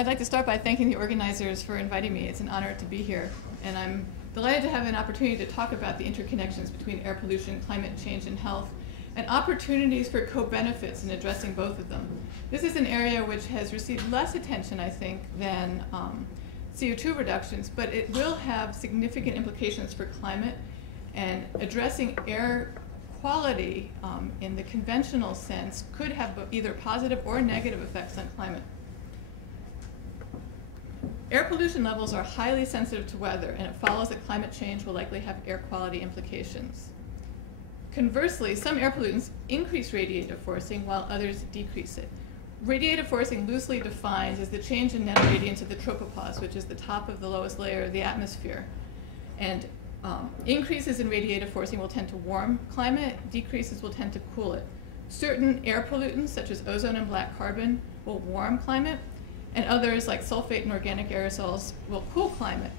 I'd like to start by thanking the organizers for inviting me. It's an honor to be here, and I'm delighted to have an opportunity to talk about the interconnections between air pollution, climate change, and health, and opportunities for co-benefits in addressing both of them. This is an area which has received less attention, I think, than CO2 reductions, but it will have significant implications for climate, and addressing air quality in the conventional sense could have either positive or negative effects on climate. Air pollution levels are highly sensitive to weather, and it follows that climate change will likely have air quality implications. Conversely, some air pollutants increase radiative forcing while others decrease it. Radiative forcing, loosely defined, is the change in net radiance of the tropopause, which is the top of the lowest layer of the atmosphere. And increases in radiative forcing will tend to warm climate, decreases will tend to cool it. Certain air pollutants, such as ozone and black carbon, will warm climate, and others, like sulfate and organic aerosols, will cool climate.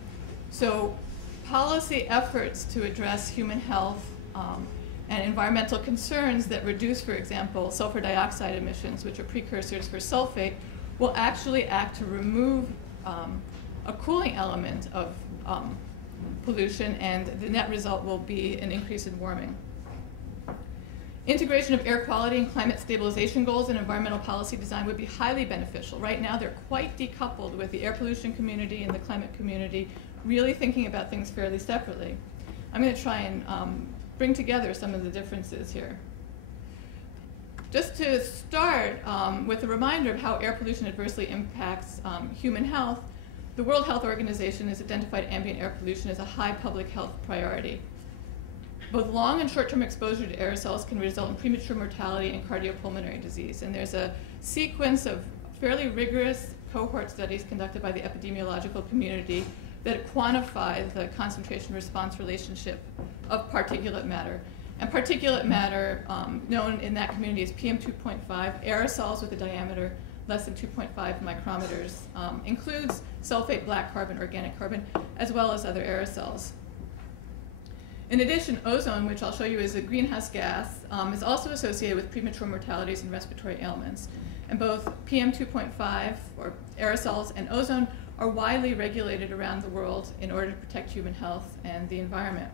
So policy efforts to address human health and environmental concerns that reduce, for example, sulfur dioxide emissions, which are precursors for sulfate, will actually act to remove a cooling element of pollution, and the net result will be an increase in warming. Integration of air quality and climate stabilization goals in environmental policy design would be highly beneficial. Right now, they're quite decoupled, with the air pollution community and the climate community really thinking about things fairly separately. I'm going to try and bring together some of the differences here. Just to start with a reminder of how air pollution adversely impacts human health, the World Health Organization has identified ambient air pollution as a high public health priority. Both long and short-term exposure to aerosols can result in premature mortality and cardiopulmonary disease. And there's a sequence of fairly rigorous cohort studies conducted by the epidemiological community that quantify the concentration-response relationship of particulate matter. And particulate matter, known in that community as PM2.5, aerosols with a diameter less than 2.5 micrometers, includes sulfate, black carbon, organic carbon, as well as other aerosols. In addition, ozone, which I'll show you is a greenhouse gas, is also associated with premature mortalities and respiratory ailments. And both PM2.5, or aerosols, and ozone are widely regulated around the world in order to protect human health and the environment.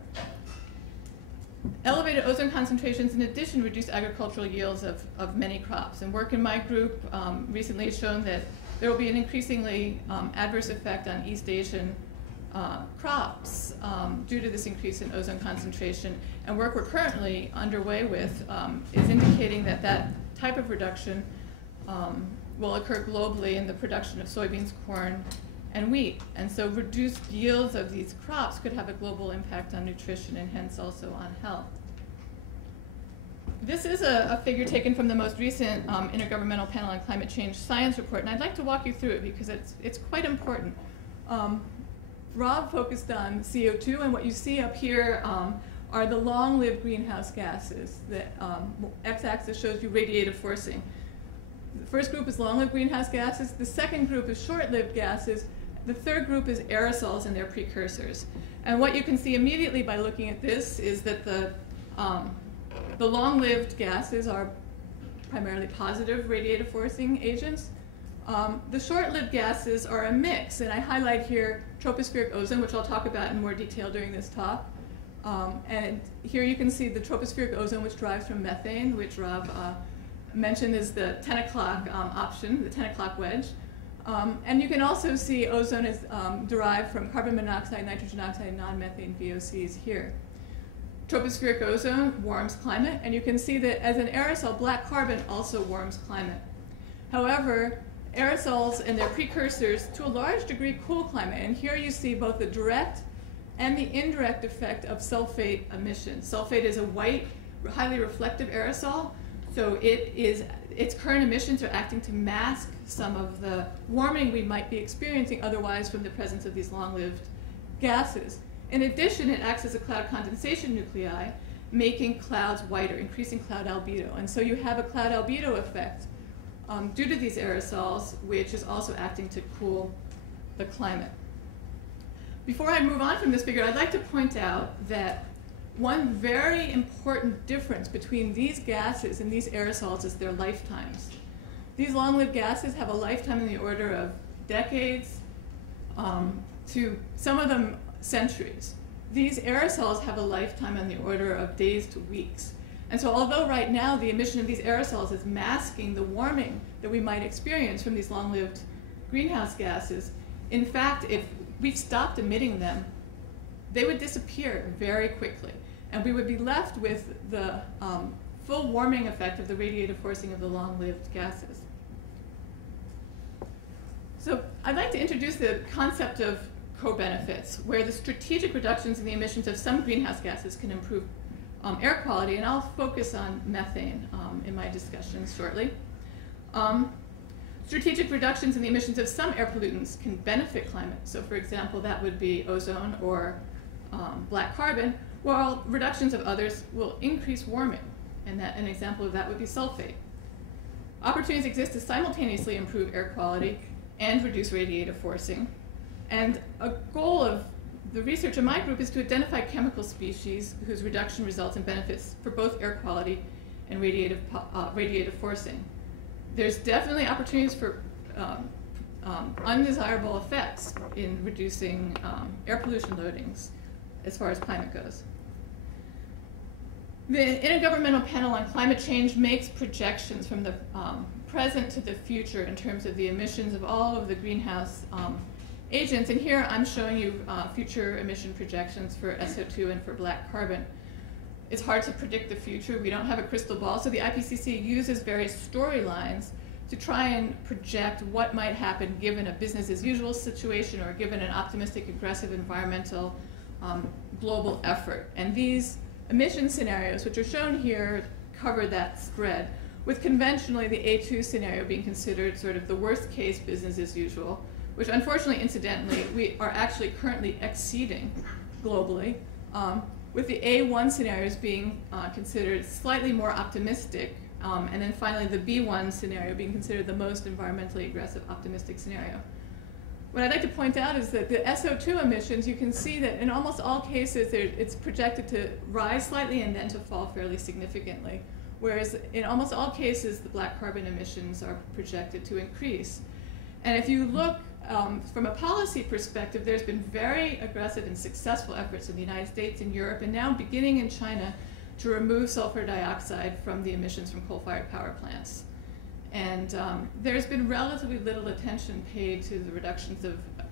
Elevated ozone concentrations, in addition, reduce agricultural yields of many crops. And work in my group recently has shown that there will be an increasingly adverse effect on East Asian crops due to this increase in ozone concentration. And work we're currently underway with is indicating that that type of reduction will occur globally in the production of soybeans, corn, and wheat. And so reduced yields of these crops could have a global impact on nutrition and hence also on health. This is a figure taken from the most recent Intergovernmental Panel on Climate Change science report, and I'd like to walk you through it because it's quite important. Rob focused on CO2, and what you see up here are the long-lived greenhouse gases. The x-axis shows you radiative forcing. The first group is long-lived greenhouse gases. The second group is short-lived gases. The third group is aerosols and their precursors. And what you can see immediately by looking at this is that the long-lived gases are primarily positive radiative forcing agents. The short-lived gases are a mix, and I highlight here tropospheric ozone, which I'll talk about in more detail during this talk. And here you can see the tropospheric ozone, which derives from methane, which Rob mentioned is the 10 o'clock option, the 10 o'clock wedge. And you can also see ozone is derived from carbon monoxide, nitrogen oxide, and non-methane VOCs here. Tropospheric ozone warms climate, and you can see that as an aerosol, black carbon also warms climate. However, aerosols and their precursors, to a large degree, cool climate. And here you see both the direct and the indirect effect of sulfate emissions. Sulfate is a white, highly reflective aerosol, so its current emissions are acting to mask some of the warming we might be experiencing otherwise from the presence of these long-lived gases. In addition, it acts as a cloud condensation nuclei, making clouds whiter, increasing cloud albedo. And so you have a cloud albedo effect due to these aerosols, which is also acting to cool the climate. Before I move on from this figure, I'd like to point out that one very important difference between these gases and these aerosols is their lifetimes. These long-lived gases have a lifetime in the order of decades to some of them centuries. These aerosols have a lifetime on the order of days to weeks. And so although right now the emission of these aerosols is masking the warming that we might experience from these long-lived greenhouse gases, in fact, if we stopped emitting them, they would disappear very quickly. And we would be left with the full warming effect of the radiative forcing of the long-lived gases. So I'd like to introduce the concept of co-benefits, where the strategic reductions in the emissions of some greenhouse gases can improve air quality, and I'll focus on methane in my discussion shortly. Strategic reductions in the emissions of some air pollutants can benefit climate. So for example, that would be ozone or black carbon, while reductions of others will increase warming. And an example of that would be sulfate. Opportunities exist to simultaneously improve air quality and reduce radiative forcing. And a goal of the research in my group is to identify chemical species whose reduction results in benefits for both air quality and radiative forcing. There's definitely opportunities for undesirable effects in reducing air pollution loadings as far as climate goes. The Intergovernmental Panel on Climate Change makes projections from the present to the future in terms of the emissions of all of the greenhouse agents. And here I'm showing you future emission projections for SO2 and for black carbon. It's hard to predict the future. We don't have a crystal ball. So the IPCC uses various storylines to try and project what might happen given a business as usual situation or given an optimistic, aggressive environmental global effort. And these emission scenarios, which are shown here, cover that spread, with conventionally the A2 scenario being considered sort of the worst case business as usual, which unfortunately, incidentally, we are actually currently exceeding globally, with the A1 scenarios being considered slightly more optimistic, and then finally the B1 scenario being considered the most environmentally aggressive optimistic scenario. What I'd like to point out is that the SO2 emissions, you can see that in almost all cases it's projected to rise slightly and then to fall fairly significantly, whereas in almost all cases the black carbon emissions are projected to increase. And if you look from a policy perspective, there's been very aggressive and successful efforts in the United States and Europe, and now beginning in China, to remove sulfur dioxide from the emissions from coal-fired power plants. And there's been relatively little attention paid to the reductions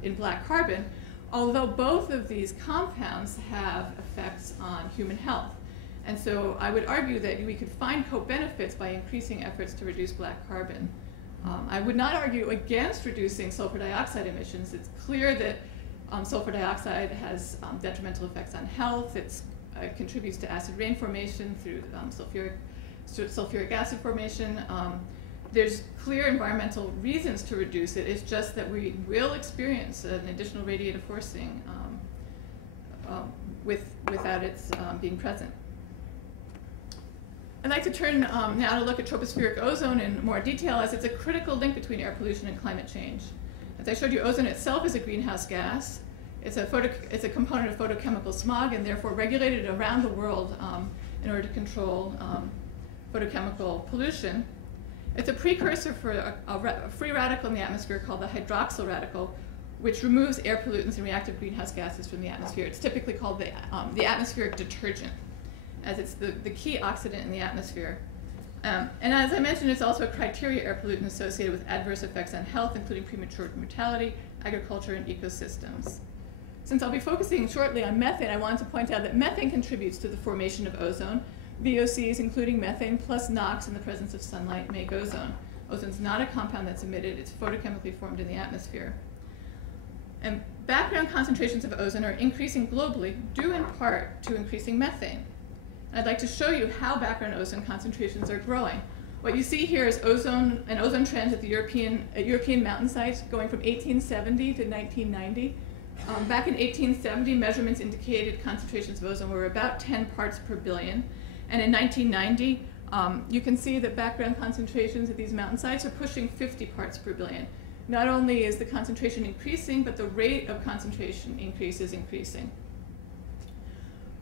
in black carbon, although both of these compounds have effects on human health. And so I would argue that we could find co-benefits by increasing efforts to reduce black carbon. I would not argue against reducing sulfur dioxide emissions. It's clear that sulfur dioxide has detrimental effects on health. It contributes to acid rain formation through sulfuric acid formation. There's clear environmental reasons to reduce it. It's just that we will experience an additional radiative forcing without its being present. I'd like to turn now to look at tropospheric ozone in more detail, as it's a critical link between air pollution and climate change. As I showed you, ozone itself is a greenhouse gas. It's a component of photochemical smog and therefore regulated around the world in order to control photochemical pollution. It's a precursor for a free radical in the atmosphere called the hydroxyl radical, which removes air pollutants and reactive greenhouse gases from the atmosphere. It's typically called the atmospheric detergent, as it's the key oxidant in the atmosphere. And as I mentioned, it's also a criteria air pollutant associated with adverse effects on health, including premature mortality, agriculture, and ecosystems. Since I'll be focusing shortly on methane, I wanted to point out that methane contributes to the formation of ozone. VOCs, including methane, plus NOx in the presence of sunlight, make ozone. Ozone's not a compound that's emitted. It's photochemically formed in the atmosphere. And background concentrations of ozone are increasing globally, due in part to increasing methane. And I'd like to show you how background ozone concentrations are growing. What you see here is ozone trends at the European mountain sites going from 1870 to 1990. Back in 1870, measurements indicated concentrations of ozone were about 10 parts per billion. And in 1990, you can see that background concentrations at these mountain sites are pushing 50 parts per billion. Not only is the concentration increasing, but the rate of concentration increase is increasing.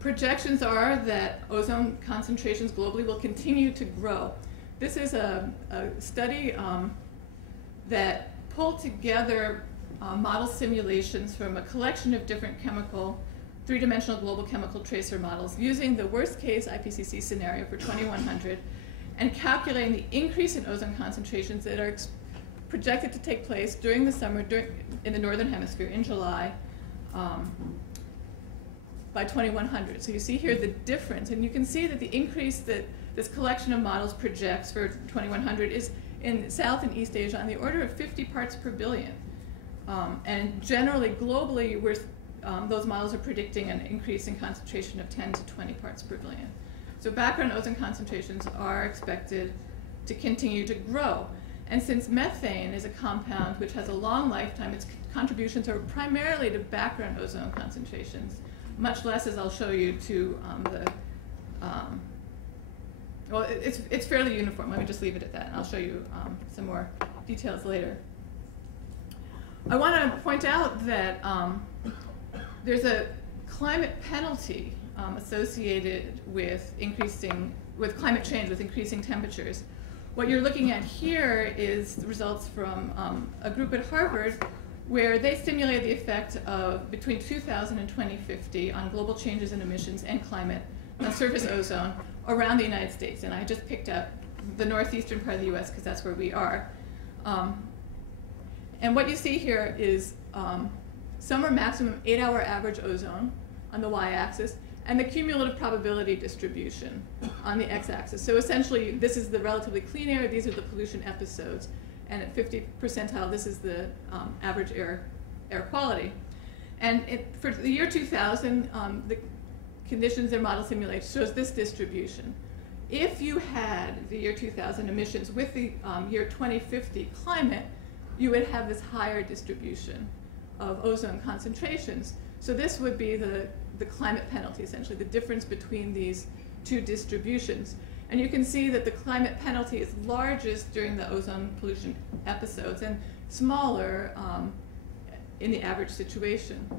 Projections are that ozone concentrations globally will continue to grow. This is a study that pulled together model simulations from a collection of different three-dimensional global chemical tracer models using the worst-case IPCC scenario for 2100 and calculating the increase in ozone concentrations that are projected to take place during the summer in the northern hemisphere in July by 2100. So you see here the difference, and you can see that the increase that this collection of models projects for 2100 is in South and East Asia on the order of 50 parts per billion. And generally, globally, those models are predicting an increase in concentration of 10 to 20 parts per billion. So background ozone concentrations are expected to continue to grow. And since methane is a compound which has a long lifetime, its contributions are primarily to background ozone concentrations, much less, as I'll show you, to well, it's fairly uniform. Let me just leave it at that, and I'll show you some more details later. I want to point out that there's a climate penalty associated with climate change, with increasing temperatures. What you're looking at here is the results from a group at Harvard where they simulated the effect of between 2000 and 2050 on global changes in emissions and climate on surface ozone around the United States. And I just picked up the northeastern part of the US because that's where we are. And what you see here is summer maximum 8-hour average ozone on the y-axis and the cumulative probability distribution on the x-axis. So essentially, this is the relatively clean air, these are the pollution episodes, and at 50th percentile, this is the average air quality. And for the year 2000, the conditions their model simulates shows this distribution. If you had the year 2000 emissions with the year 2050 climate, you would have this higher distribution of ozone concentrations. So this would be the climate penalty, essentially, the difference between these two distributions. And you can see that the climate penalty is largest during the ozone pollution episodes and smaller in the average situation.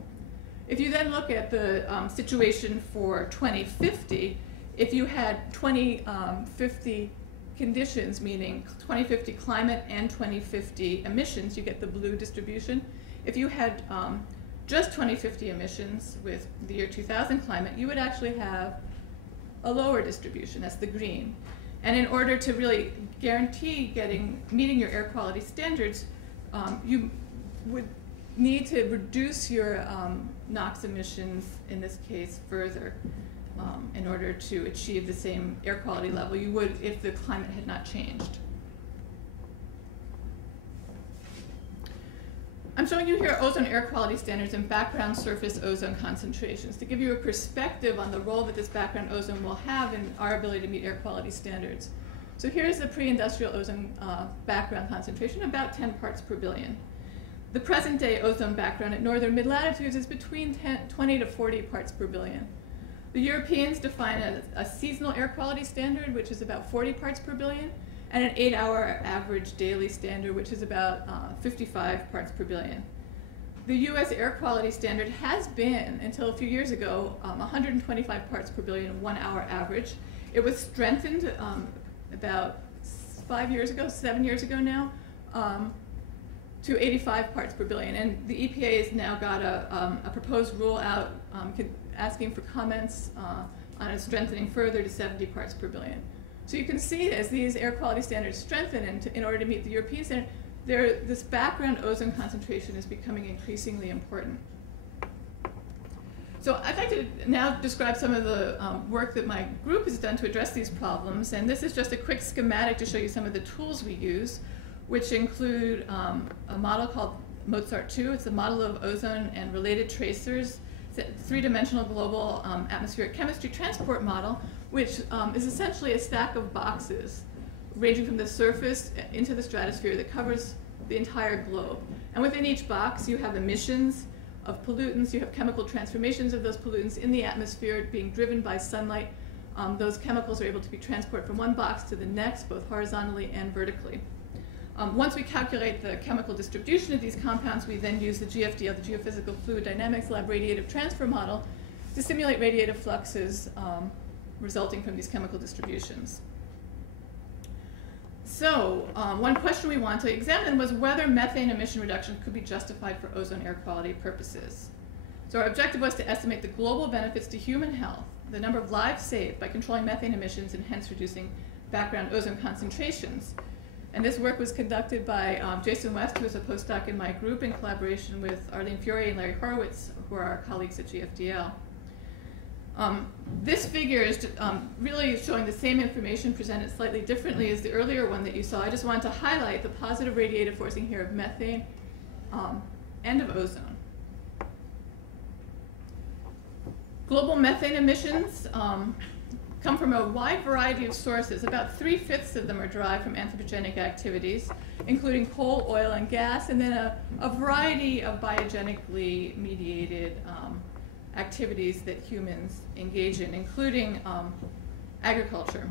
If you then look at the situation for 2050, if you had 2050 conditions, meaning 2050 climate and 2050 emissions, you get the blue distribution. If you had just 2050 emissions with the year 2000 climate, you would actually have a lower distribution, that's the green. And in order to really guarantee meeting your air quality standards, you would need to reduce your NOx emissions, in this case, further in order to achieve the same air quality level you would if the climate had not changed. I'm showing you here ozone air quality standards and background surface ozone concentrations to give you a perspective on the role that this background ozone will have in our ability to meet air quality standards. So here's the pre-industrial ozone background concentration, about 10 parts per billion. The present day ozone background at northern mid-latitudes is between 20 to 40 parts per billion. The Europeans define a seasonal air quality standard, which is about 40 parts per billion, and an 8-hour average daily standard, which is about 55 parts per billion. The US air quality standard has been, until a few years ago, 125 parts per billion, 1-hour average. It was strengthened about 7 years ago now, to 85 parts per billion. And the EPA has now got a proposed rule out asking for comments on it strengthening further to 70 parts per billion. So you can see as these air quality standards strengthen in order to meet the European standard, this background ozone concentration is becoming increasingly important. So I'd like to now describe some of the work that my group has done to address these problems. And this is just a quick schematic to show you some of the tools we use, which include a model called Mozart 2. It's a model of ozone and related tracers. It's a three-dimensional global atmospheric chemistry transport model, which is essentially a stack of boxes ranging from the surface into the stratosphere that covers the entire globe. And within each box, you have emissions of pollutants. You have chemical transformations of those pollutants in the atmosphere being driven by sunlight. Those chemicals are able to be transported from one box to the next, both horizontally and vertically. Once we calculate the chemical distribution of these compounds, we then use the GFDL, the Geophysical Fluid Dynamics Lab radiative transfer model, to simulate radiative fluxes resulting from these chemical distributions. So one question we want to examine was whether methane emission reduction could be justified for ozone air quality purposes. So our objective was to estimate the global benefits to human health, the number of lives saved by controlling methane emissions and hence reducing background ozone concentrations. And this work was conducted by Jason West, who is a postdoc in my group, in collaboration with Arlene Fiore and Larry Horowitz, who are our colleagues at GFDL. This figure is really showing the same information presented slightly differently as the earlier one that you saw. I just wanted to highlight the positive radiative forcing here of methane and of ozone. Global methane emissions come from a wide variety of sources. About 3/5 of them are derived from anthropogenic activities, including coal, oil, and gas, and then a variety of biogenically mediated activities that humans engage in, including agriculture.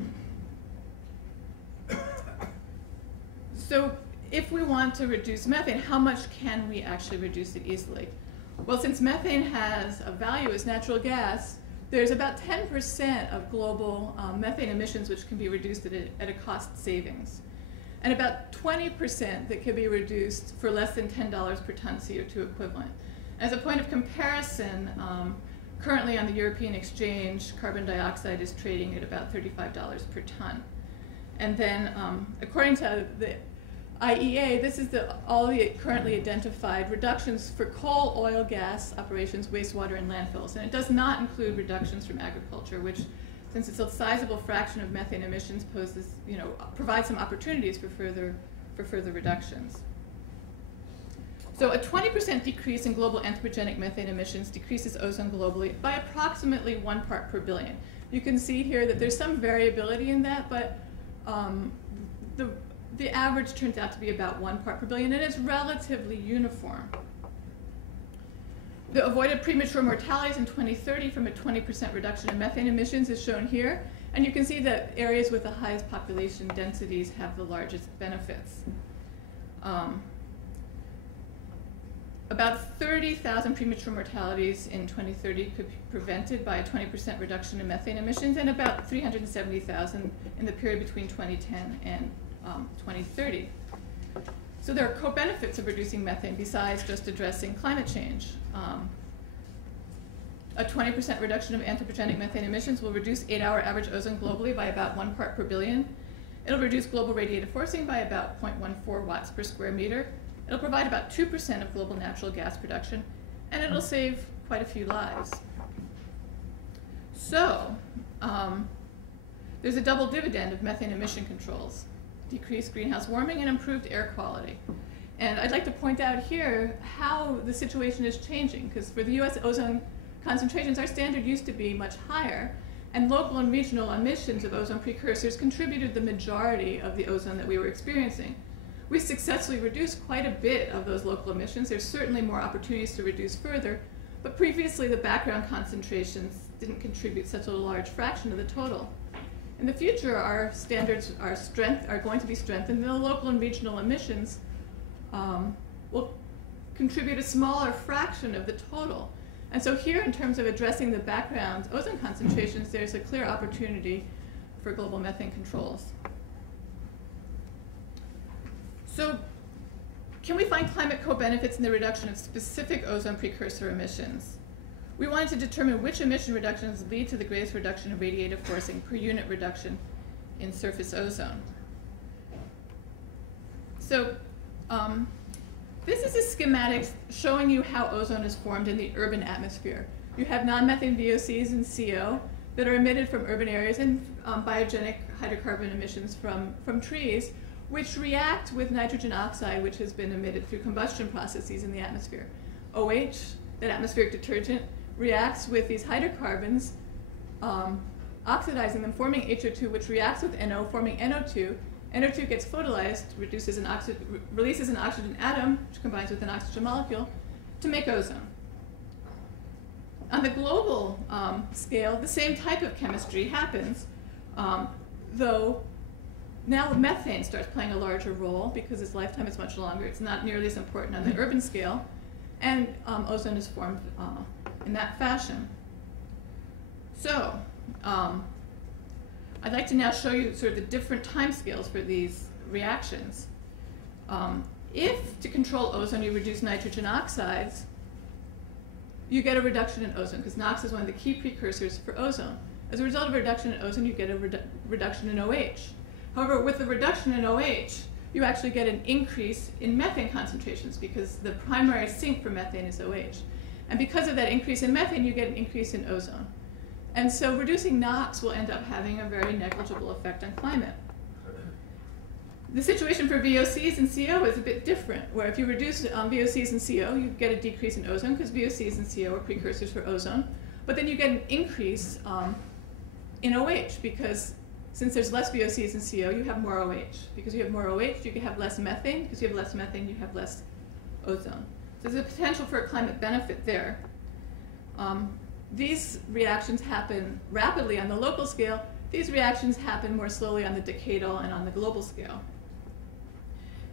So if we want to reduce methane, how much can we actually reduce it easily? Well, since methane has a value as natural gas, there's about 10% of global methane emissions which can be reduced at a cost savings, and about 20% that can be reduced for less than $10 per ton CO2 equivalent. As a point of comparison, currently on the European exchange, carbon dioxide is trading at about $35 per ton. And then, according to the IEA, this is all the currently identified reductions for coal, oil, gas operations, wastewater, and landfills. And it does not include reductions from agriculture, which, since it's a sizable fraction of methane emissions, provides some opportunities for further reductions. So a 20% decrease in global anthropogenic methane emissions decreases ozone globally by approximately 1 part per billion. You can see here that there's some variability in that, but the average turns out to be about 1 part per billion, and it's relatively uniform. The avoided premature mortalities in 2030 from a 20% reduction in methane emissions is shown here, and you can see that areas with the highest population densities have the largest benefits. About 30,000 premature mortalities in 2030 could be prevented by a 20% reduction in methane emissions, and about 370,000 in the period between 2010 and 2030. So there are co-benefits of reducing methane besides just addressing climate change. A 20% reduction of anthropogenic methane emissions will reduce 8-hour average ozone globally by about 1 part per billion. It'll reduce global radiative forcing by about 0.14 watts per square meter. It'll provide about 2% of global natural gas production, and it'll save quite a few lives. So there's a double dividend of methane emission controls: decreased greenhouse warming and improved air quality. And I'd like to point out here how the situation is changing, because for the US ozone concentrations, our standard used to be much higher, and local and regional emissions of ozone precursors contributed the majority of the ozone that we were experiencing. We successfully reduced quite a bit of those local emissions. There's certainly more opportunities to reduce further, but previously the background concentrations didn't contribute such a large fraction of the total. In the future, our standards are going to be strengthened, and the local and regional emissions will contribute a smaller fraction of the total. And so here, in terms of addressing the background ozone concentrations, there's a clear opportunity for global methane controls. So can we find climate co-benefits in the reduction of specific ozone precursor emissions? We wanted to determine which emission reductions lead to the greatest reduction of radiative forcing per unit reduction in surface ozone. So this is a schematic showing you how ozone is formed in the urban atmosphere. You have non-methane VOCs and CO that are emitted from urban areas, and biogenic hydrocarbon emissions from trees, which react with nitrogen oxide, which has been emitted through combustion processes in the atmosphere. OH, that atmospheric detergent, reacts with these hydrocarbons, oxidizing them, forming HO2, which reacts with NO, forming NO2. NO2 gets photolyzed, releases an oxygen atom, which combines with an oxygen molecule, to make ozone. On the global scale, the same type of chemistry happens, though now methane starts playing a larger role because its lifetime is much longer. It's not nearly as important on the urban scale, and ozone is formed in that fashion. So I'd like to now show you sort of the different timescales for these reactions. If to control ozone you reduce nitrogen oxides, you get a reduction in ozone, because NOx is one of the key precursors for ozone. As a result of a reduction in ozone, you get a reduction in OH. However, with the reduction in OH, you actually get an increase in methane concentrations, because the primary sink for methane is OH. And because of that increase in methane, you get an increase in ozone. And so reducing NOx will end up having a very negligible effect on climate. The situation for VOCs and CO is a bit different, where if you reduce VOCs and CO, you get a decrease in ozone, because VOCs and CO are precursors for ozone. But then you get an increase in OH, because since there's less VOCs and CO, you have more OH. Because you have more OH, you can have less methane. Because you have less methane, you have less ozone. So there's a potential for a climate benefit there. These reactions happen rapidly on the local scale. These reactions happen more slowly on the decadal and on the global scale.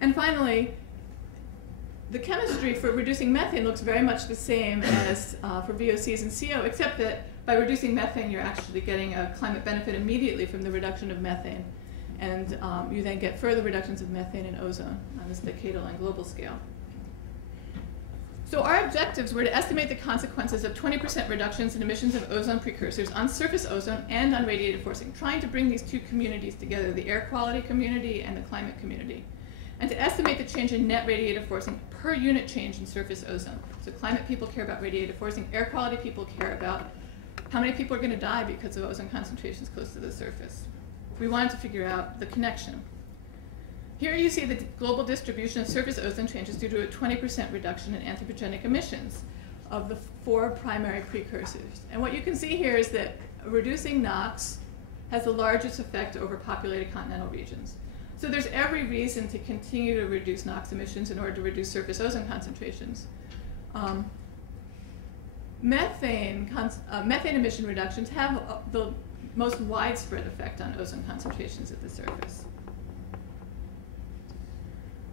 And finally, the chemistry for reducing methane looks very much the same as for VOCs and CO, except that by reducing methane, you're actually getting a climate benefit immediately from the reduction of methane. And you then get further reductions of methane and ozone on this decadal and global scale. So our objectives were to estimate the consequences of 20% reductions in emissions of ozone precursors on surface ozone and on radiative forcing, trying to bring these two communities together, the air quality community and the climate community, and to estimate the change in net radiative forcing per unit change in surface ozone. So climate people care about radiative forcing, air quality people care about how many people are going to die because of ozone concentrations close to the surface. We wanted to figure out the connection. Here you see the global distribution of surface ozone changes due to a 20% reduction in anthropogenic emissions of the 4 primary precursors. And what you can see here is that reducing NOx has the largest effect over populated continental regions. So there's every reason to continue to reduce NOx emissions in order to reduce surface ozone concentrations. Methane emission reductions have the most widespread effect on ozone concentrations at the surface.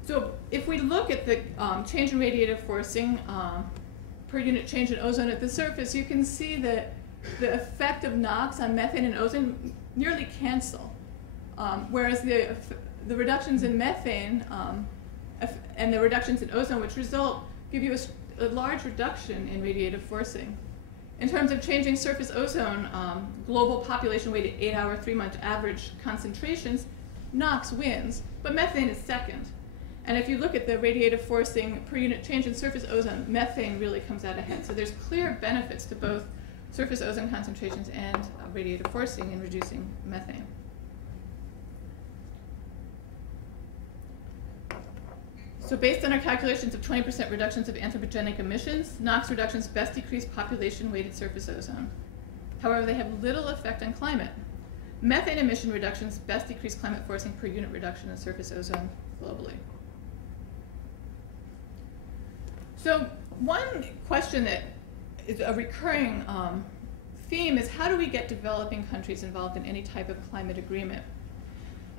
So if we look at the change in radiative forcing per unit change in ozone at the surface, you can see that the effect of NOx on methane and ozone nearly cancel, whereas the reductions in methane and the reductions in ozone, which result, give you a large reduction in radiative forcing. In terms of changing surface ozone, global population-weighted 8-hour, 3-month average concentrations, NOx wins, but methane is second. And if you look at the radiative forcing per unit change in surface ozone, methane really comes out ahead. So there's clear benefits to both surface ozone concentrations and radiative forcing in reducing methane. So based on our calculations of 20% reductions of anthropogenic emissions, NOx reductions best decrease population-weighted surface ozone. However, they have little effect on climate. Methane emission reductions best decrease climate forcing per unit reduction in surface ozone globally. So one question that is a recurring theme is, how do we get developing countries involved in any type of climate agreement?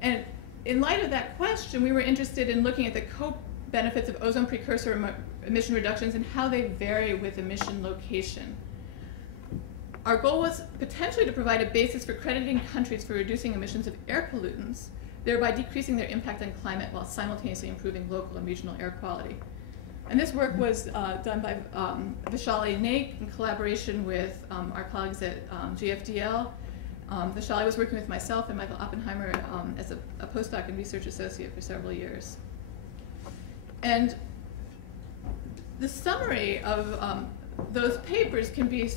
And in light of that question, we were interested in looking at the co-benefits of ozone precursor emission reductions and how they vary with emission location. Our goal was potentially to provide a basis for crediting countries for reducing emissions of air pollutants, thereby decreasing their impact on climate while simultaneously improving local and regional air quality. And this work was done by Vishali and Nate in collaboration with our colleagues at GFDL. Vishali was working with myself and Michael Oppenheimer as a postdoc and research associate for several years. And the summary of those papers can be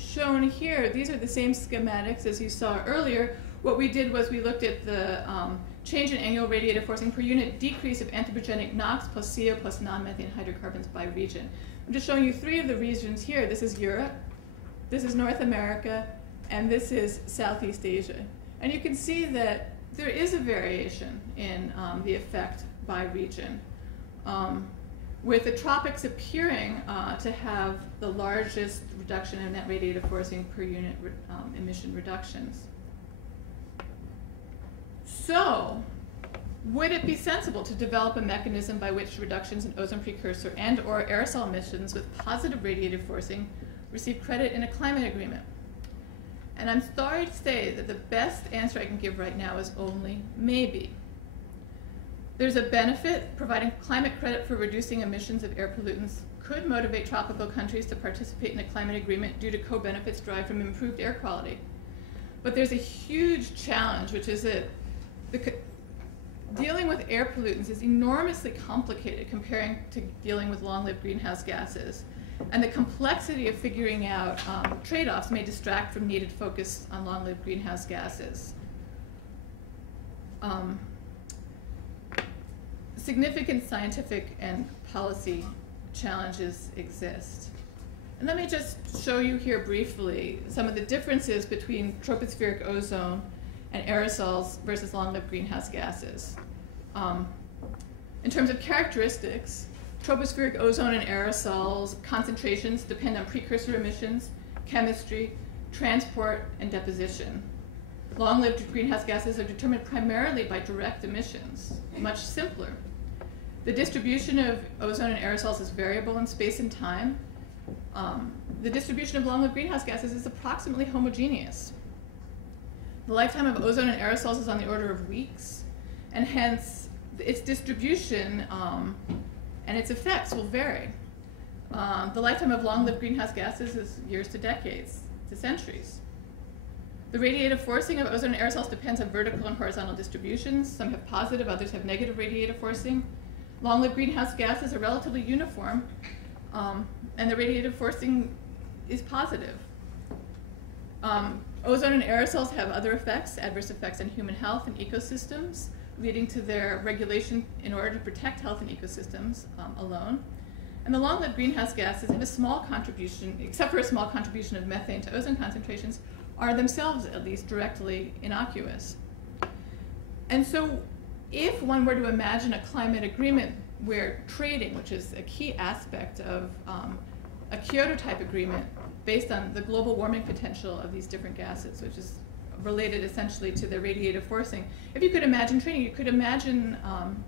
shown here. These are the same schematics as you saw earlier. What we did was we looked at the change in annual radiative forcing per unit decrease of anthropogenic NOx plus CO plus non-methane hydrocarbons by region. I'm just showing you 3 of the regions here. This is Europe, this is North America, and this is Southeast Asia. And you can see that there is a variation in the effect by region, with the tropics appearing to have the largest reduction in net radiative forcing per unit emission reductions. So, would it be sensible to develop a mechanism by which reductions in ozone precursor and or aerosol emissions with positive radiative forcing receive credit in a climate agreement? And I'm sorry to say that the best answer I can give right now is only maybe. There's a benefit. Providing climate credit for reducing emissions of air pollutants could motivate tropical countries to participate in a climate agreement due to co-benefits derived from improved air quality. But there's a huge challenge, which is that dealing with air pollutants is enormously complicated comparing to dealing with long-lived greenhouse gases. And the complexity of figuring out trade-offs may distract from needed focus on long-lived greenhouse gases. Significant scientific and policy challenges exist. And let me just show you here briefly some of the differences between tropospheric ozone and aerosols versus long-lived greenhouse gases. In terms of characteristics, tropospheric ozone and aerosols concentrations depend on precursor emissions, chemistry, transport, and deposition. Long-lived greenhouse gases are determined primarily by direct emissions, much simpler. The distribution of ozone and aerosols is variable in space and time. The distribution of long-lived greenhouse gases is approximately homogeneous. The lifetime of ozone and aerosols is on the order of weeks, and hence its distribution and its effects will vary. The lifetime of long-lived greenhouse gases is years to decades, to centuries. The radiative forcing of ozone and aerosols depends on vertical and horizontal distributions. Some have positive, others have negative radiative forcing. Long-lived greenhouse gases are relatively uniform, and the radiative forcing is positive. Ozone and aerosols have other effects, adverse effects on human health and ecosystems, leading to their regulation in order to protect health and ecosystems alone. And the long-lived greenhouse gases have a small contribution, except for a small contribution of methane to ozone concentrations, are themselves at least directly innocuous. And so if one were to imagine a climate agreement where trading, which is a key aspect of a Kyoto-type agreement based on the global warming potential of these different gases, which is related essentially to their radiative forcing. If you could imagine trading, you could imagine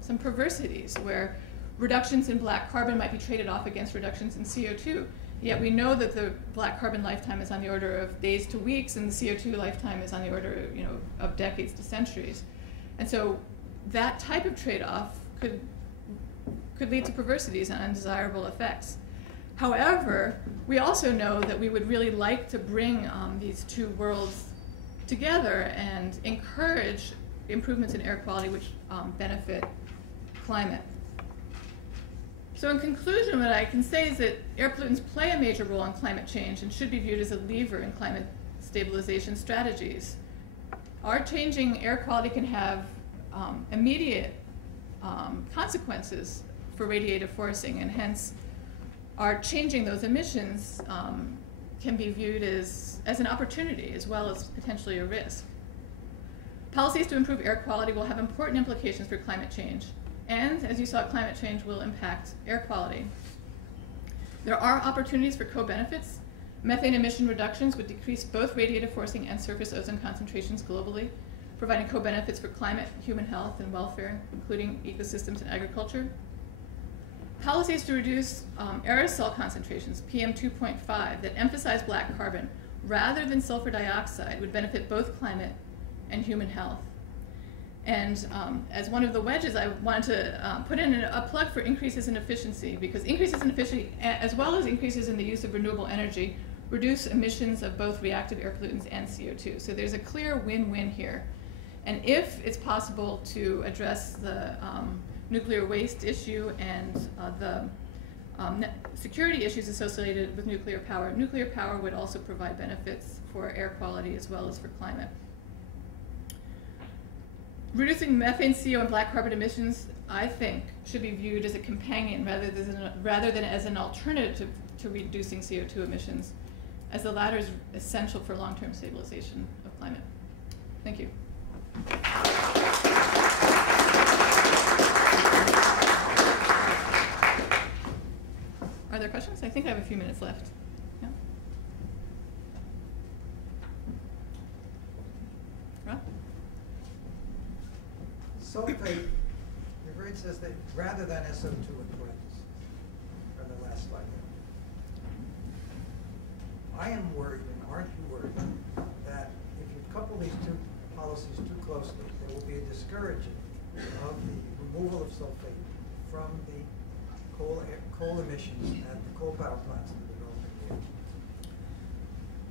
some perversities where reductions in black carbon might be traded off against reductions in CO2. Yet we know that the black carbon lifetime is on the order of days to weeks, and the CO2 lifetime is on the order of decades to centuries. And so that type of trade-off could lead to perversities and undesirable effects. However, we also know that we would really like to bring these two worlds together and encourage improvements in air quality which benefit climate. So in conclusion, what I can say is that air pollutants play a major role in climate change and should be viewed as a lever in climate stabilization strategies. Our changing air quality can have immediate consequences for radiative forcing, and hence our changing those emissions can be viewed as an opportunity as well as potentially a risk. Policies to improve air quality will have important implications for climate change, and as you saw, climate change will impact air quality. There are opportunities for co-benefits. Methane emission reductions would decrease both radiative forcing and surface ozone concentrations globally, providing co-benefits for climate, human health, and welfare, including ecosystems and agriculture. Policies to reduce aerosol concentrations, PM 2.5, that emphasize black carbon rather than sulfur dioxide would benefit both climate and human health. And as one of the wedges, I wanted to put in a plug for increases in efficiency, because increases in efficiency, as well as increases in the use of renewable energy, reduce emissions of both reactive air pollutants and CO2. So there's a clear win-win here. And if it's possible to address the nuclear waste issue and the security issues associated with nuclear power would also provide benefits for air quality as well as for climate. Reducing methane, CO, and black carbon emissions, I think, should be viewed as a companion rather than as an alternative to reducing CO2 emissions, as the latter is essential for long-term stabilization of climate. Thank you. Are there questions? I think I have a few minutes left. Yeah? Rob? Sulfate, the grade says that rather than SO2 in parentheses from the last slide. I am worried, and aren't you worried, that if you couple these two policies too closely, there will be a discouraging of the removal of sulfate from the coal emissions at the coal power plants in the developing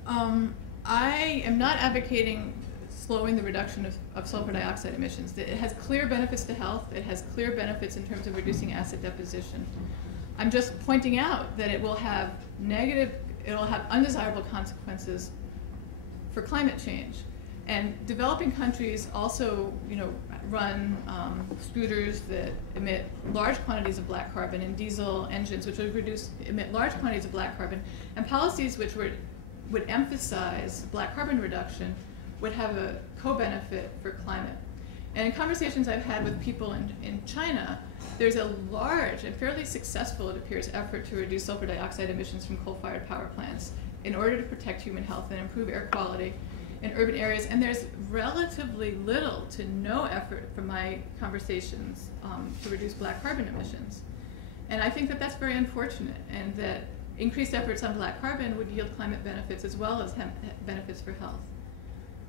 world? I am not advocating slowing the reduction of sulfur dioxide emissions. It has clear benefits to health. It has clear benefits in terms of reducing acid deposition. I'm just pointing out that it will have undesirable consequences for climate change. And developing countries also, run scooters that emit large quantities of black carbon and diesel engines which would emit large quantities of black carbon, and policies which would emphasize black carbon reduction would have a co-benefit for climate. And in conversations I've had with people in China, there's a large and fairly successful, it appears, effort to reduce sulfur dioxide emissions from coal-fired power plants in order to protect human health and improve air quality in urban areas. And there's relatively little to no effort from my conversations to reduce black carbon emissions. And I think that that's very unfortunate, and that increased efforts on black carbon would yield climate benefits as well as benefits for health.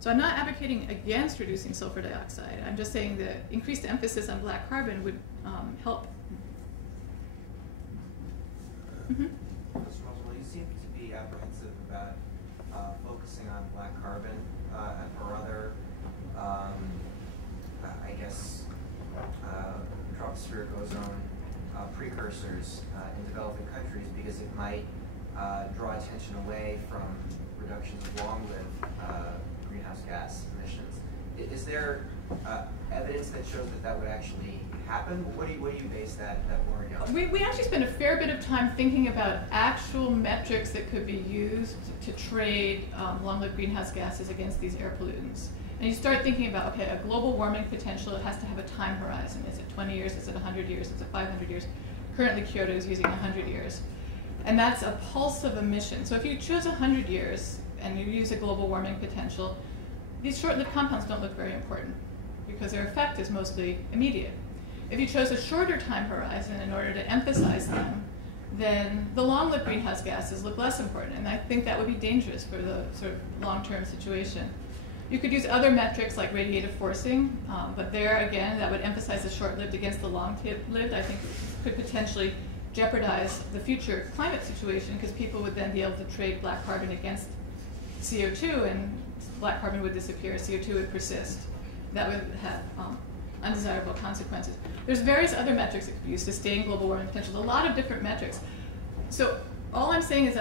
So I'm not advocating against reducing sulfur dioxide. I'm just saying that increased emphasis on black carbon would help. Mr. Mauzerall, you seem to be apprehensive about focusing on black carbon or other, I guess, tropospheric ozone precursors in developing countries, because it might draw attention away from reductions of long-lived greenhouse gas emissions. Is there evidence that shows that would actually happen? What do you base that worry on? We actually spent a fair bit of time thinking about actual metrics that could be used to trade long-lived greenhouse gases against these air pollutants. And you start thinking about, okay, a global warming potential, it has to have a time horizon. Is it 20 years? Is it 100 years? Is it 500 years? Currently, Kyoto is using 100 years. And that's a pulse of emission. So if you choose 100 years and you use a global warming potential, these short-lived compounds don't look very important because their effect is mostly immediate. If you chose a shorter time horizon in order to emphasize them, then the long-lived greenhouse gases look less important, and I think that would be dangerous for the sort of long-term situation. You could use other metrics like radiative forcing, but there again, that would emphasize the short-lived against the long-lived. I think could potentially jeopardize the future climate situation, because people would then be able to trade black carbon against CO2, and black carbon would disappear, CO2 would persist. That would have undesirable consequences. There's various other metrics that could be used, sustained global warming potential, a lot of different metrics. So all I'm saying is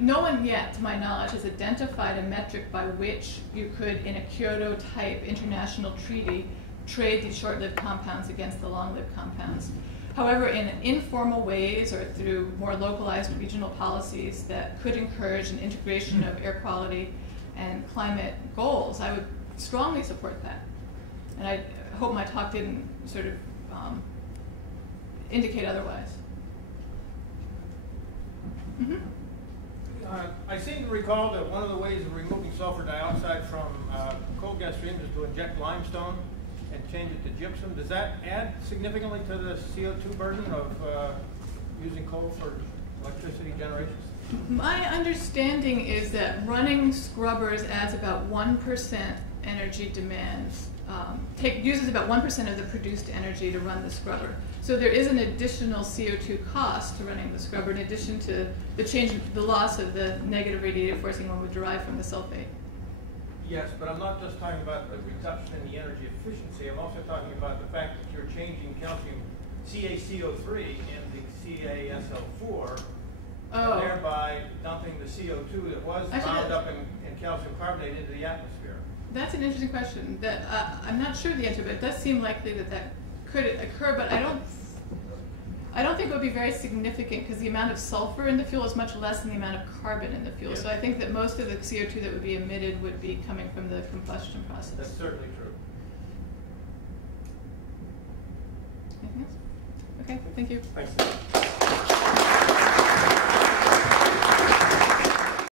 no one yet, to my knowledge, has identified a metric by which you could, in a Kyoto-type international treaty, trade these short-lived compounds against the long-lived compounds. However, in informal ways or through more localized regional policies that could encourage an integration of air quality and climate goals, I would strongly support that. And I hope my talk didn't sort of indicate otherwise. Mm-hmm. I seem to recall that one of the ways of removing sulfur dioxide from coal gas streams is to inject limestone and change it to gypsum. Does that add significantly to the CO2 burden of using coal for electricity generation? My understanding is that running scrubbers adds about 1% energy demand. Uses about 1% of the produced energy to run the scrubber. So there is an additional CO2 cost to running the scrubber, in addition to the loss of the negative radiative forcing one would derive from the sulfate. Yes, but I'm not just talking about the reduction in the energy efficiency. I'm also talking about the fact that you're changing calcium CaCO3 into CaSO4, and thereby dumping the CO2 that was bound up in calcium carbonate into the atmosphere. That's an interesting question that I'm not sure the answer, but it does seem likely that could occur, but I don't think it would be very significant, because the amount of sulfur in the fuel is much less than the amount of carbon in the fuel. Yes. So I think that most of the CO2 that would be emitted would be coming from the combustion process. That's certainly true. Anything else? Okay, thank you. Thanks.